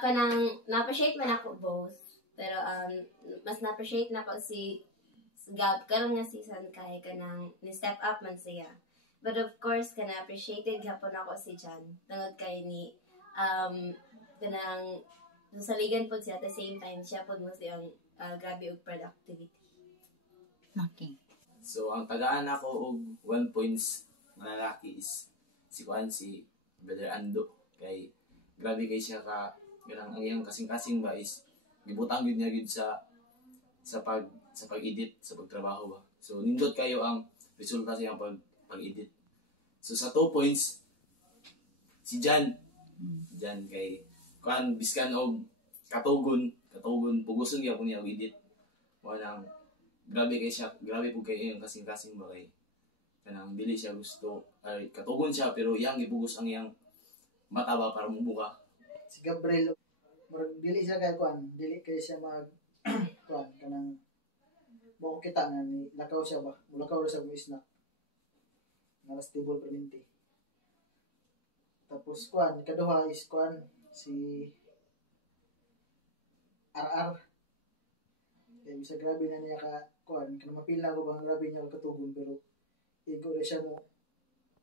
Kanang na-appreciate man ako both. Pero mas na-appreciate na ako si Gab karon nga season kay kanang ni-step up man siya. But of course kana appreciated gapon ako si Jan. Tungod kay ni kanang saligan po siya at the same time siya po mo siyang grabe og productivity. Okay. So ang tagaan ako og 1 points na lalaki is si Brother Ando kay grabe kay siya ka ganang ang iyang kasing-kasing ba is gibutang gyud niya gyud sa pag-edit sa pagtrabaho ba. So nindot kayo ang resulta sa iyang pag-edit. So sa 2 points si Jan kay kan biskan og katugon puguson gyud niya og edit. Mo nang grabe po kay iyang kasing-kasing ba kay kanang dili siya gusto ay katugon siya pero iyang gibugos ang iyang mata ba para mubuka. Si Gabriel dili siya kay dili kay siya mag kanang mo kita nga ni lakaw siya ba mulakaw sa buwis na stable permanente. Tapos kaduha is si RR kaya bisa grabe na niya ka kanang mapila ko bang grabe niya katugon pero igo na siya mo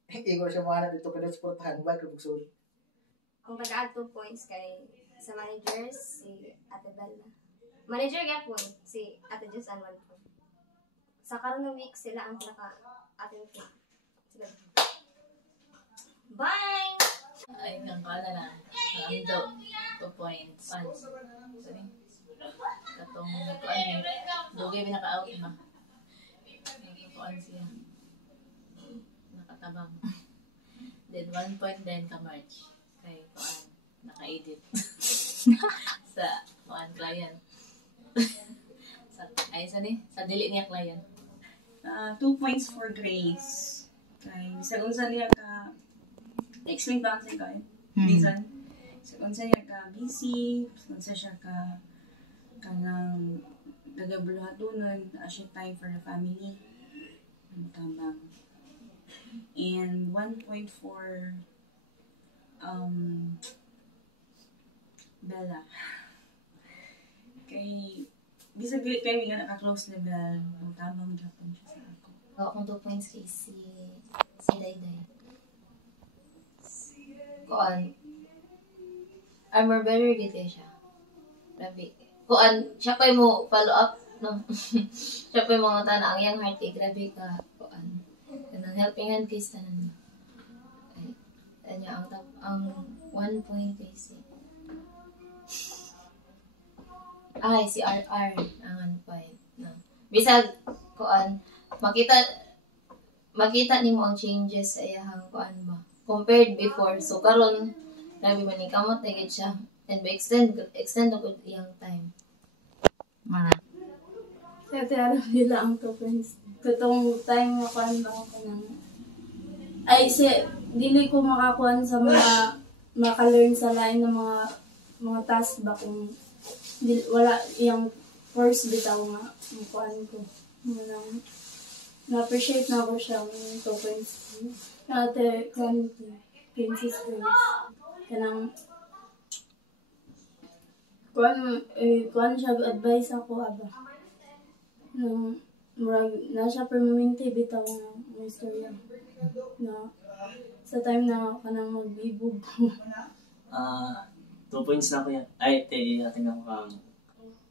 dito kada sportahan ba kung gusto. Kung pag-add 2 points kay sa managers, si Ate Bella. Manager gapon, si Ate Jess ang 1 point. Sa karon ng week, sila ang pinaka-ating team. Sila. Bye! Ay, nang kala na. Ando. 2 points. Sorry. Katong nagkuan Dugay binaka-out ba? Nakakuan siya. Nakatabang. Then 1 point din ka-March. Kay kuan. Naka-edit. sa kuan client. Sa dili niya client. 2 points for Grace. Kay sa unsa niya ka explain ba sa kay reason. Sa unsa niya ka busy, sa unsa siya ka kanang nagabuluhatunon, siya time for the family. Tambang. And 1 point for Bella. Kay bisag dili kay mi nga naka-close level, tamang gyapon siya sa ako. Akong 2 points kay si Dayday. Armor bearer gid siya. Grabe. Siya pa mo follow up no. Siya pa mo ngata na ang yang heart grabe ka kanang helping hand kay tanan. Ay ang 1 point kay si RR ang 1 point no. Bisag makita nimo ang changes sa iyang ba compared before. So karon grabe man ni kamot na gid siya and extend na gud iyang time. Kasi alam nila ang 2 points. Katong time na kuan ba ko nang dili ko makakuan sa mga maka-learn sa line ng mga task ba kung wala iyang course bitaw nga ang kuan ko. Na-appreciate na ako siya ng 2 points. Ate Princess Grace. Kanang kuan siya advice ako aba. Na siya permanente bitaw nga istorya. Na sa time na kanang magbibog. 2 points na ko yan. Ay, ating ako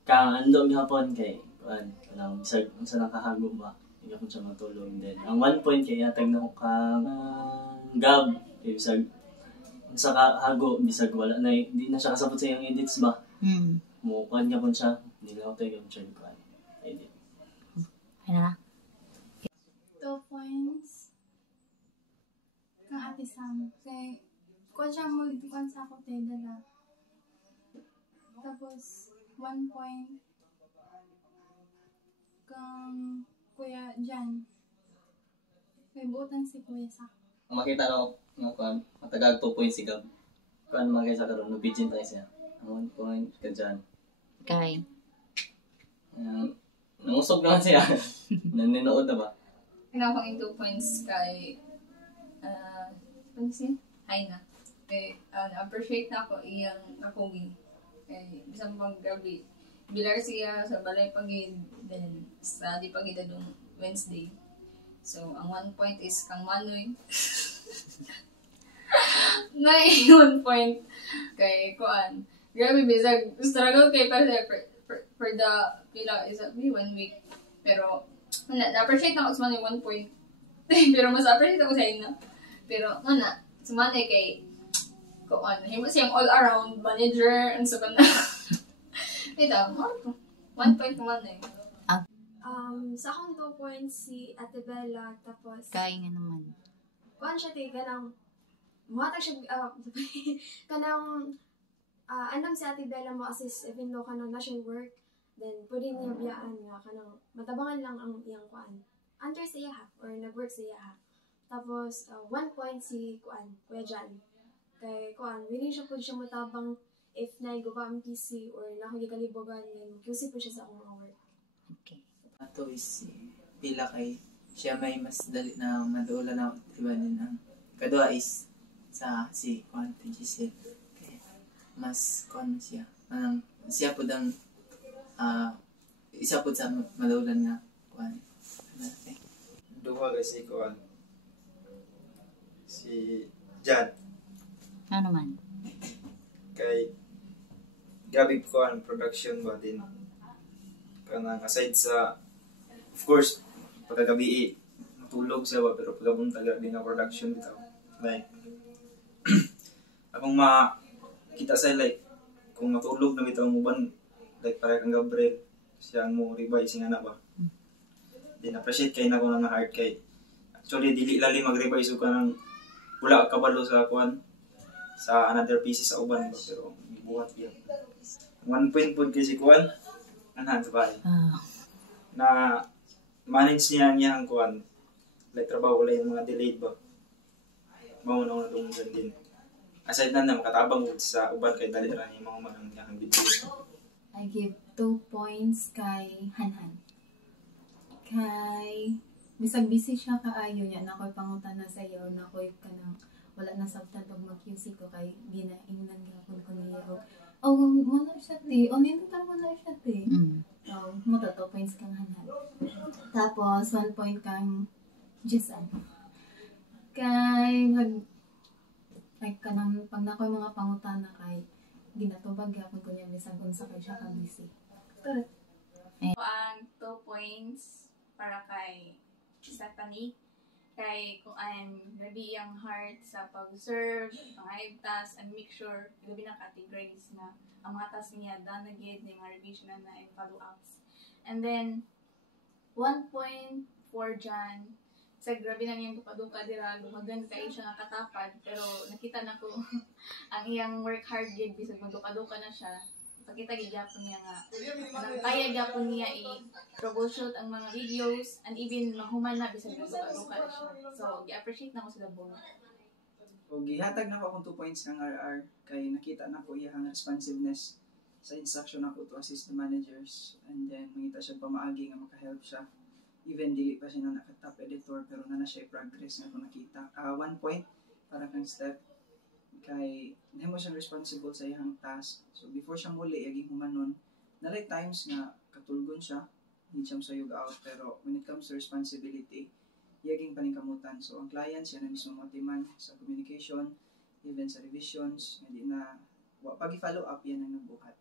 kang andong hapon kay kanang bisag unsa nakahago ba. Hindi ako siya matulog din. Ang 1 point kay ating na ko kang Gab kay bisag unsa ka hago bisag wala na hindi na siya kasabot sa iyang edits ba. Mo kuan ka pun siya. Nilaw tayo yung try ko edit. Ano? 2 points. Kang Ate Sam. Kay kuan siya mo kuan sa ako tayo dala. Tapos 1 point kang Kuya Jan. May buotan si Kuya sa. Ang makita ko nga kuan matagag 2 points si Gab. Kuan mga kaysa karon no pigeon tayo siya. Ang 1 point ka Jan. Kay. Nangusog naman siya. Naninood na ba? Pinapangin 2 points kay ano si Aina. Kay appreciate na ako iyang nakugi Kay bisan pag gabi bilar siya sa balay pagid, then study pagid adong Wednesday. So ang 1 point is kang Manoy. Na 1 point kay kuan. Grabe bisag struggle kay para for the pila is me 1 week. Pero na-appreciate na ako sa Manoy 1 point. Pero mas appreciate ako sa ina. Pero sa Manoy kay kuan, himo siyang all around manager and so kana. Ito, 1 point naman eh. Sa akong 2 points si Ate Bella, tapos Kaya nga naman. kuan siya kanang muhatag siya kanang andam si Ate Bella mo assist even though kanang na siya work, then pwede niya biyaan nga kanang matabangan lang ang iyang kuan under sa iya or nag-work sa iya. Tapos 1 point si kuan Kuya Jan, kay kuan willing siya pud siya motabang if naiguba ang PC or nakagikalibogan, then QC po siya sa akong mga work. Okay. Ato is pila kay siya may mas dali na madula na diba din ang kadua is sa si Juan Giselle. Okay. Mas kon siya. Siya pud ang isa pud sa madulan nga Juan. Okay. Duha kay si Juan. Si Jan. Ano man? Kay gabi ko ang production ba din. Kanang aside sa of course pagkagabi matulog siya ba pero pagkabuntag din na production bitaw. Like akong makita sa like kung matulog na bitaw mo ban like para kang Gabriel siya mo revise nga na ba. Din appreciate kay na ko na heart kay actually dili lali mag-revise ko kanang wala ka kabalo sa kuan sa another pieces sa uban ba pero buhat yan. 1 point po kasi kuan sabay na manage niya ang kuan like trabaho wala yung mga delayed ba mauna na doon din aside na makatabang sa uban kay dali ra ni mga manang niyang video. I give 2 points kay Hanhan. Kay bisag busy siya kaayo niya na ko'y pangutan na sa iyo na ko'y kanang wala na sabtan pag mag-QC ko kay ginaingnan gapon ko niya mo na siya ti ninutan mo na siya ti mo to 2 points kang Hanhan. Tapos 1 point kang Jisan. Kay like kanang pag na ko'y mga pangutan na kay ginatubag gapon ko niya bisag unsa kay siya ka busy. Correct. Ang 2 points para kay Stephanie. Kay kung gabi ang heart sa pag-serve, pang-hive task, and make sure gabi na categories na ang mga task niya done na gid ng mga revision na and follow-ups. And then 1 point for Jan. Sa grabe na niyang tupa-dupa dira, lumagan kayo siya nakatapad, pero nakita na ko ang iyang work hard gid bisag magdupa-dupa na siya. Pakita gigapon niya nga kaya gapon niya i-troubleshoot ang mga videos and even mahuman na bisag magdupa-dupa na siya. So gi-appreciate na ko sila buno. O gihatag na ko akong 2 points ng RR kay nakita na ko iyang responsiveness sa instruction ako to assist the managers, and then mangita siya pamaagi nga maka-help siya. Even dili pa siya na naka-top editor pero na siya i-progress nga ko nakita. 1 point para kang step kay hindi mo siya responsible sa iyang task. So before siya muli yaging humanon, nalay times nga katulgon siya, hindi siya sayog out, pero when it comes to responsibility, yaging paningkamutan. So ang client siya na mismo matiman sa communication, even sa revisions, hindi na pag i-follow up yan ang nagbuhat.